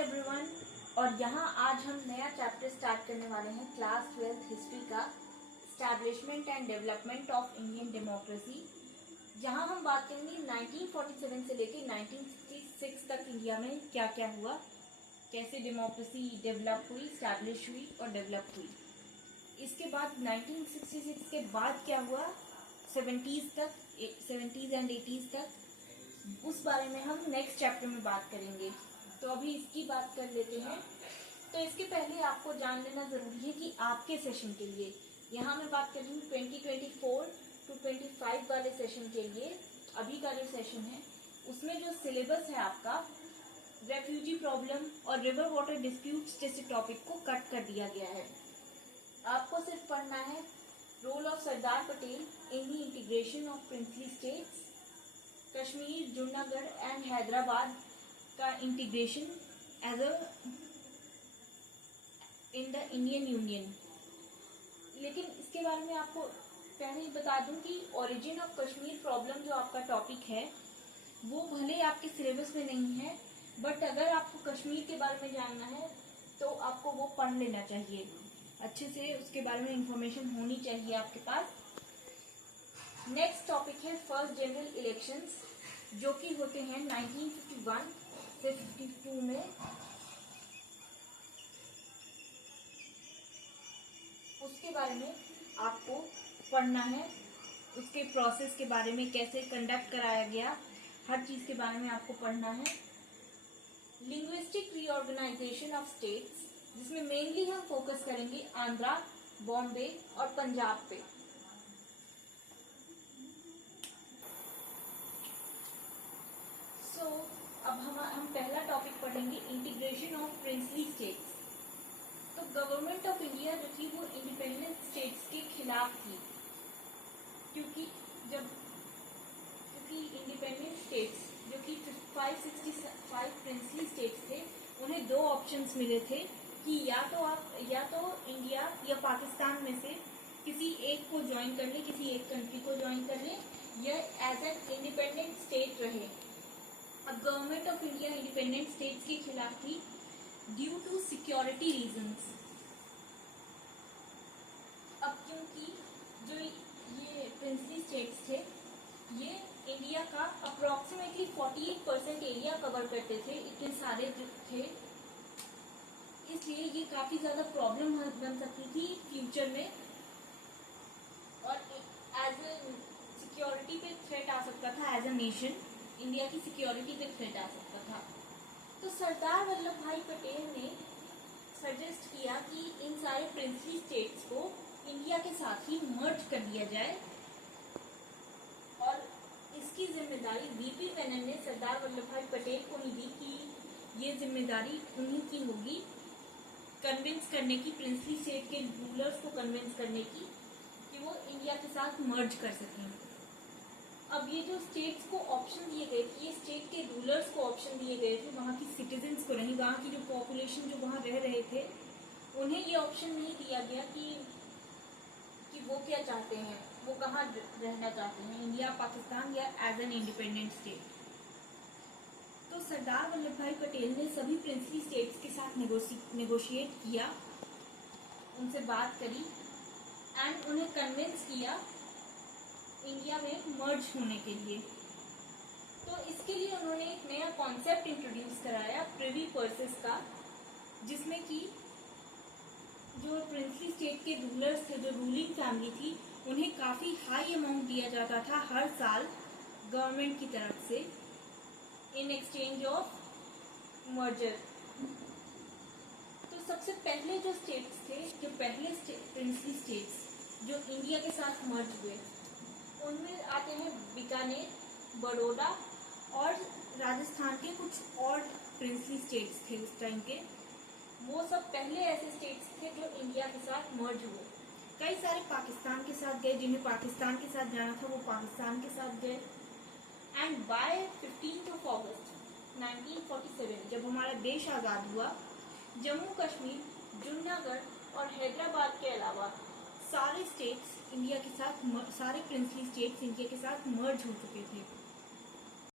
Everyone. और यहाँ आज हम नया चैप्टर स्टार्ट करने वाले हैं क्लास 12 हिस्ट्री का, establishment and development of Indian democracy. जहाँ हम बात करेंगे 1947 से लेकर 1966 तक इंडिया में क्या क्या हुआ, कैसे डेमोक्रेसी डेवलप हुई, स्टैब्लिश हुई और डेवलप हुई। इसके बाद 1966 के बाद क्या हुआ 70s तक, 70s एंड 80s तक, उस बारे में हम नेक्स्ट चैप्टर में बात करेंगे। तो अभी इसकी बात कर लेते हैं। तो इसके पहले आपको जान लेना ज़रूरी है कि आपके सेशन के लिए, यहाँ मैं बात कर रही हूँ 2024 to 25 वाले सेशन के लिए। अभी का जो सेशन है उसमें जो सिलेबस है आपका, रेफ्यूजी प्रॉब्लम और रिवर वाटर डिस्प्यूट्स जैसे टॉपिक को कट कर दिया गया है। आपको सिर्फ पढ़ना है role of Sardar Patel in the integration of princely states, Kashmir, Junagadh and Hyderabad का integration as a in the Indian union. लेकिन इसके बारे में आपको पहले ही बता दूं कि ओरिजिन ऑफ कश्मीर प्रॉब्लम जो आपका टॉपिक है वो भले आपके सिलेबस में नहीं है, बट अगर आपको कश्मीर के बारे में जानना है तो आपको वो पढ़ लेना चाहिए अच्छे से, उसके बारे में इंफॉर्मेशन होनी चाहिए आपके पास। नेक्स्ट टॉपिक है फर्स्ट जनरल इलेक्शंस, जो कि होते हैं 1951 से 52 में। उसके बारे में आपको पढ़ना है, उसके प्रोसेस के बारे में, कैसे कंडक्ट कराया गया, हर चीज़ के बारे में आपको पढ़ना है। लिंग्विस्टिक रीऑर्गेनाइजेशन ऑफ स्टेट्स, जिसमें मेनली हम फोकस करेंगे आंध्रा, बॉम्बे और पंजाब पे। अब हम पहला टॉपिक पढ़ेंगे इंटीग्रेशन ऑफ प्रिंसली स्टेट्स। तो गवर्नमेंट ऑफ इंडिया जो थी वो इंडिपेंडेंट स्टेट्स के खिलाफ थी, क्योंकि इंडिपेंडेंट स्टेट्स जो कि 565 प्रिंसली स्टेट्स थे, उन्हें दो ऑप्शंस मिले थे कि या तो इंडिया या पाकिस्तान में से किसी एक को ज्वाइन कर ले, किसी एक कंट्री को ज्वाइन कर ले, या एज एन इंडिपेंडेंट स्टेट रहे। अब government of India independent states के खिलाफ थी ड्यू टू सिक्योरिटी रीजंस। अब क्योंकि जो ये प्रिंसली स्टेट्स थे ये इंडिया का अप्रोक्सीमेटली 48% एरिया कवर करते थे, इतने सारे थे, इसलिए ये काफी ज्यादा प्रॉब्लम बन सकती थी फ्यूचर में, और एज ए सिक्योरिटी पे थ्रेट आ सकता था, एज ए नेशन इंडिया की सिक्योरिटी पे थ्रेट आ सकता था। तो सरदार वल्लभ भाई पटेल ने सजेस्ट किया कि इन सारे प्रिंसली स्टेट्स को इंडिया के साथ ही मर्ज कर दिया जाए, और इसकी जिम्मेदारी वीपी मेनन ने सरदार वल्लभ भाई पटेल को ही दी कि ये जिम्मेदारी उन्हीं की होगी, कन्विंस करने की, प्रिंसली स्टेट के रूलर्स को कन्विंस करने की कि वो इंडिया के साथ मर्ज कर सकें। अब ये जो स्टेट्स को ऑप्शन दिए गए थे, ये स्टेट के रूलर्स को ऑप्शन दिए गए थे, वहाँ की सिटीजन्स को नहीं, वहाँ की जो पॉपुलेशन जो वहाँ रह रहे थे उन्हें ये ऑप्शन नहीं दिया गया कि वो क्या चाहते हैं, वो कहाँ रहना चाहते हैं, इंडिया, पाकिस्तान या एज एन इंडिपेंडेंट स्टेट। तो सरदार वल्लभ भाई पटेल ने सभी प्रिंसली स्टेट्स के साथ नेगोशिएट किया, उनसे बात करी एंड उन्हें कन्विंस किया इंडिया में मर्ज होने के लिए। तो इसके लिए उन्होंने एक नया कॉन्सेप्ट इंट्रोड्यूस कराया प्रिवी पर्सेस का, जिसमें कि जो प्रिंसली स्टेट के रूलर्स थे, जो रूलिंग फैमिली थी, उन्हें काफी हाई अमाउंट दिया जाता था हर साल गवर्नमेंट की तरफ से इन एक्सचेंज ऑफ मर्जर। तो सबसे पहले जो स्टेट्स थे, जो पहले प्रिंसली स्टेट्स जो इंडिया के साथ मर्ज हुए, उनमें आते हैं बीकानेर, बड़ौदा और राजस्थान के कुछ और प्रिंसली स्टेट्स थे उस टाइम के। वो सब पहले ऐसे स्टेट्स थे जो इंडिया के साथ मर्ज हुए। कई सारे पाकिस्तान के साथ गए, जिन्हें पाकिस्तान के साथ जाना था वो पाकिस्तान के साथ गए। एंड बाय 15 अगस्त 1947 जब हमारा देश आज़ाद हुआ, जम्मू कश्मीर, जूनागढ़ और हैदराबाद के अलावा सारे स्टेट्स इंडिया के साथ, सारे प्रिंसली स्टेट्स इंडिया के साथ मर्ज हो चुके थे।